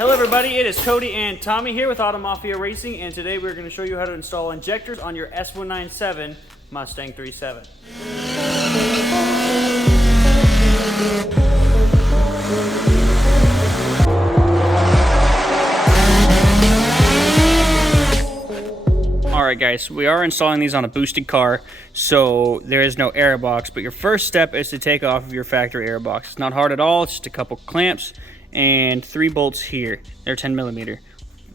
Hello everybody, it is Cody and Tommy here with Auto Mafia Racing, and today we're going to show you how to install injectors on your S197 Mustang 3.7. Alright guys, we are installing these on a boosted car, so there is no air box, but your first step is to take off of your factory air box. It's not hard at all, it's just a couple clamps and 3 bolts here. They're 10mm.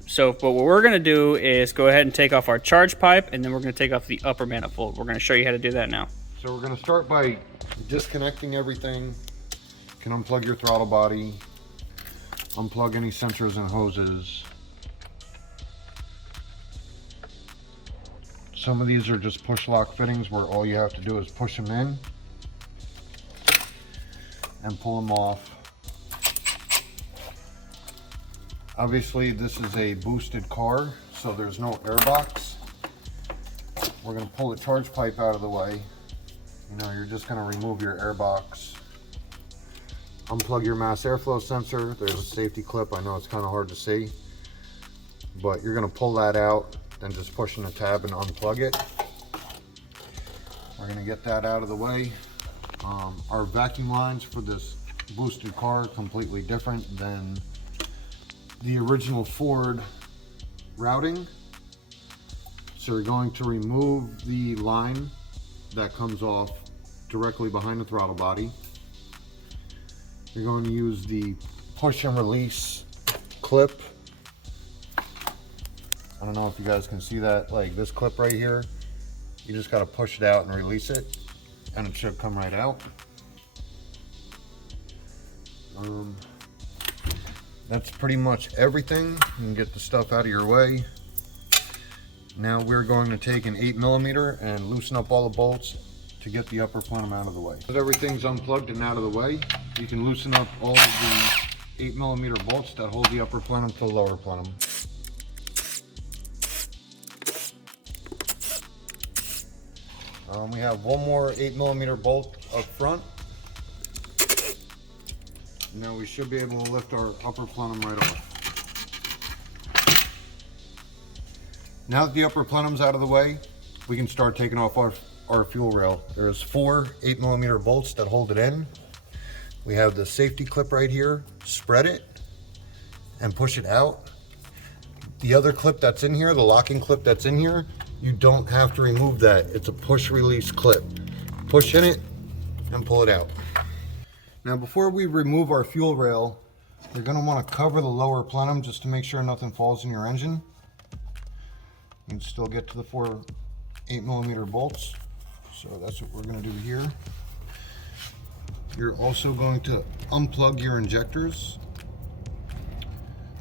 So what we're going to do is go ahead and take off our charge pipe, and then we're going to take off the upper manifold. We're going to show you how to do that now. So we're going to start by disconnecting everything. You can unplug your throttle body, unplug any sensors and hoses. Some of these are just push lock fittings where all you have to do is push them in and pull them off. Obviously this is a boosted car, so there's no air box. We're going to pull the charge pipe out of the way. You know, you're just going to remove your air box. Unplug your mass airflow sensor. There's a safety clip. I know it's kind of hard to see, but you're going to pull that out, then just push in the tab and unplug it. We're going to get that out of the way. Our vacuum lines for this boosted car are completely different than the original Ford routing. So you're going to remove the line that comes off directly behind the throttle body. You're going to use the push and release clip. I don't know if you guys can see that, like this clip right here. You just got to push it out and release it, and it should come right out. That's pretty much everything. You can get the stuff out of your way. Now we're going to take an 8mm and loosen up all the bolts to get the upper plenum out of the way. As everything's unplugged and out of the way, you can loosen up all of the 8mm bolts that hold the upper plenum to the lower plenum. We have one more 8mm bolt up front. Now we should be able to lift our upper plenum right off. Now that the upper plenum's out of the way, we can start taking off our fuel rail. There's 4 8mm bolts that hold it in. We have the safety clip right here. Spread it and push it out. The other clip that's in here, the locking clip that's in here, you don't have to remove that. It's a push release clip. Push in it and pull it out. Now before we remove our fuel rail, you're going to want to cover the lower plenum just to make sure nothing falls in your engine. You can still get to the 4 8mm bolts. So that's what we're going to do here. You're also going to unplug your injectors.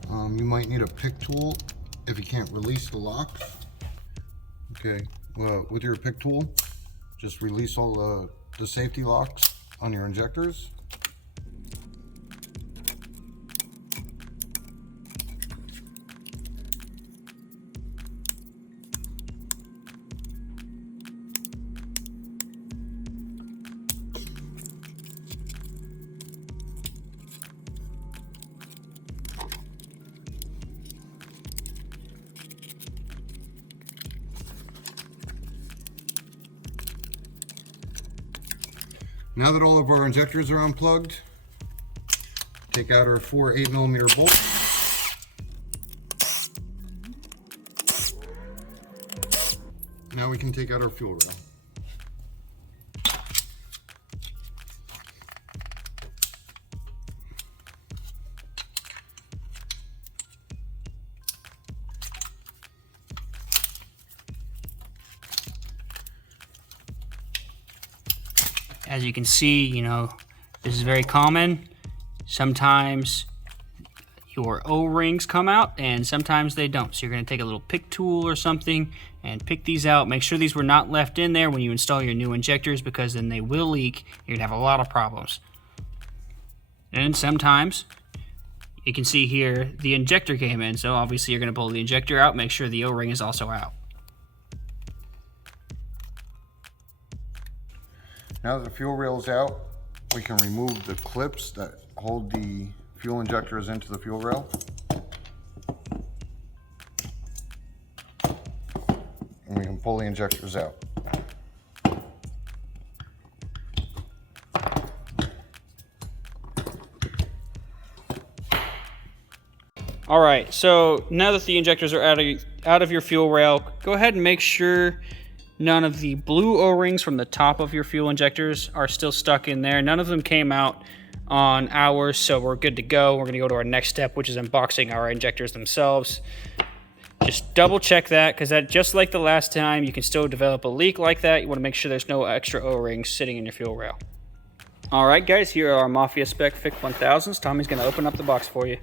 You might need a pick tool if you can't release the lock. Okay, with your pick tool, just release all the safety locks on your injectors. Now that all of our injectors are unplugged, take out our 4 8mm bolts. Now we can take out our fuel rail. As you can see, you know, this is very common. Sometimes your O-rings come out and sometimes they don't. So you're going to take a little pick tool or something and pick these out. Make sure these were not left in there when you install your new injectors, because then they will leak. You're going to have a lot of problems. And sometimes you can see here the injector came in. So obviously you're going to pull the injector out, make sure the O-ring is also out. Now that the fuel rail is out, we can remove the clips that hold the fuel injectors into the fuel rail. and we can pull the injectors out. All right, so now that the injectors are out of your fuel rail, go ahead and make sure none of the blue O-rings from the top of your fuel injectors are still stuck in there. None of them came out on ours, so we're good to go. We're gonna go to our next step, which is unboxing our injectors themselves. Just double check that, because that, just like the last time, you can still develop a leak like that. You wanna make sure there's no extra O-rings sitting in your fuel rail. All right, guys, here are our Mafia Spec FIC 1000s. Tommy's gonna open up the box for you.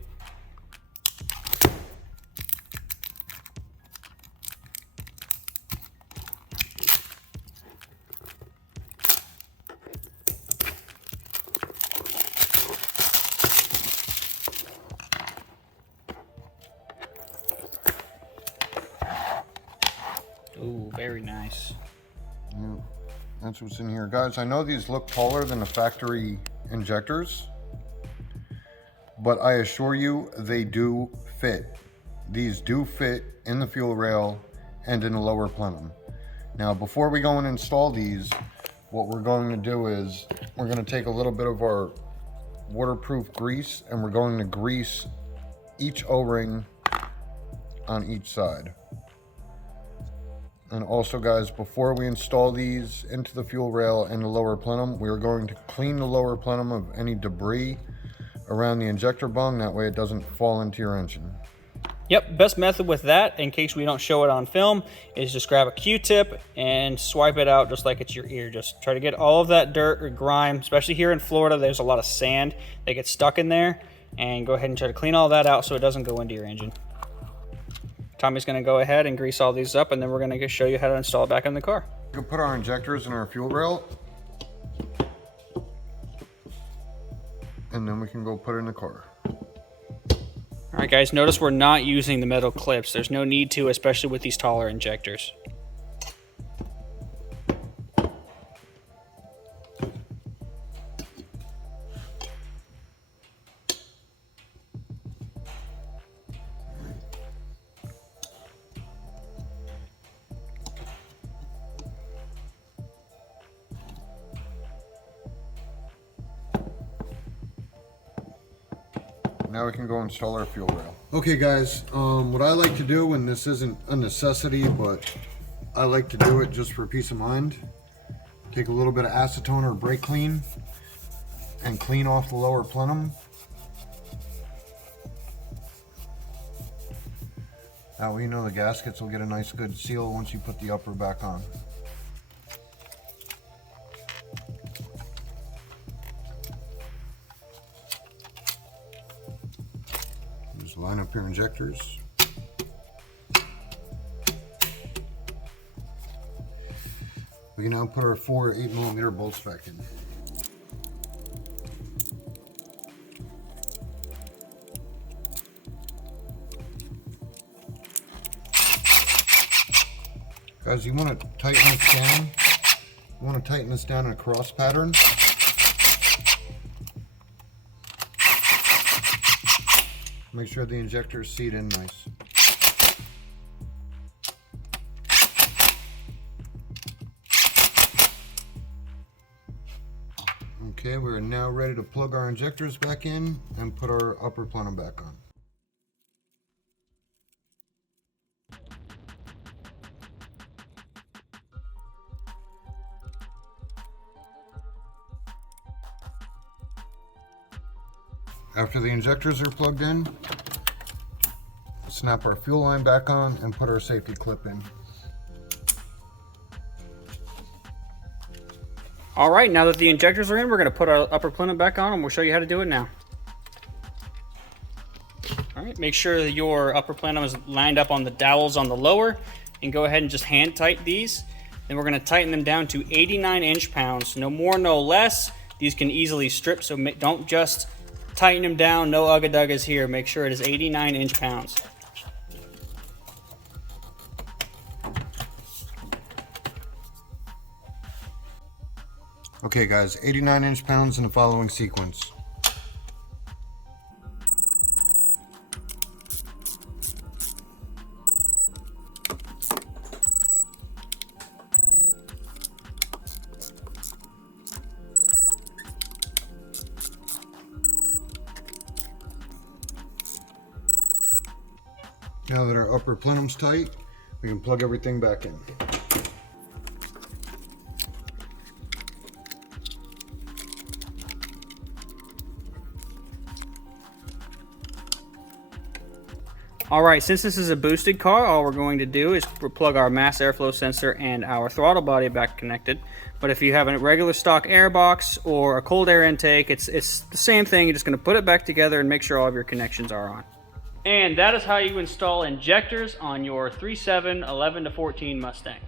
Ooh, very nice. Yeah, that's what's in here. Guys, I know these look taller than the factory injectors, but I assure you they do fit. These do fit in the fuel rail and in the lower plenum. Now, before we go and install these, what we're going to do is we're going to take a little bit of our waterproof grease and we're going to grease each O-ring on each side. And also, guys, before we install these into the fuel rail and the lower plenum, we are going to clean the lower plenum of any debris around the injector bung. That way it doesn't fall into your engine. Yep, best method with that, in case we don't show it on film, is just grab a Q-tip and swipe it out just like it's your ear. Just try to get all of that dirt or grime, especially here in Florida, there's a lot of sand that gets stuck in there, and go ahead and try to clean all that out so it doesn't go into your engine. Tommy's gonna go ahead and grease all these up, and then we're gonna show you how to install it back in the car. We'll put our injectors in our fuel rail, and then we can go put it in the car. All right, guys, notice we're not using the metal clips. There's no need to, especially with these taller injectors. Now we can go install our fuel rail. Okay, guys, what I like to do, and this isn't a necessity, but I like to do it just for peace of mind, take a little bit of acetone or brake clean and clean off the lower plenum. That way you know the gaskets will get a nice good seal once you put the upper back on. Just line up your injectors. We can now put our 4 8mm bolts back in. Guys, you want to tighten this down. You want to tighten this down in a cross pattern. Make sure the injectors seat in nice. Okay, we're now ready to plug our injectors back in and put our upper plenum back on. After the injectors are plugged in, snap our fuel line back on and put our safety clip in. All right, now that the injectors are in, we're gonna put our upper plenum back on and we'll show you how to do it now. All right, make sure that your upper plenum is lined up on the dowels on the lower, and go ahead and just hand tighten these. Then we're gonna tighten them down to 89 inch-pounds, no more, no less. These can easily strip, so don't just tighten them down, no ugga-duggas here. Make sure it is 89 inch-pounds. Okay guys, 89 inch-pounds in the following sequence. Now that our upper plenum's tight, we can plug everything back in. All right, since this is a boosted car, all we're going to do is plug our mass airflow sensor and our throttle body back connected. But if you have a regular stock air box or a cold air intake, it's the same thing. You're just going to put it back together and make sure all of your connections are on. And that is how you install injectors on your 3.7 11 to 14 Mustang.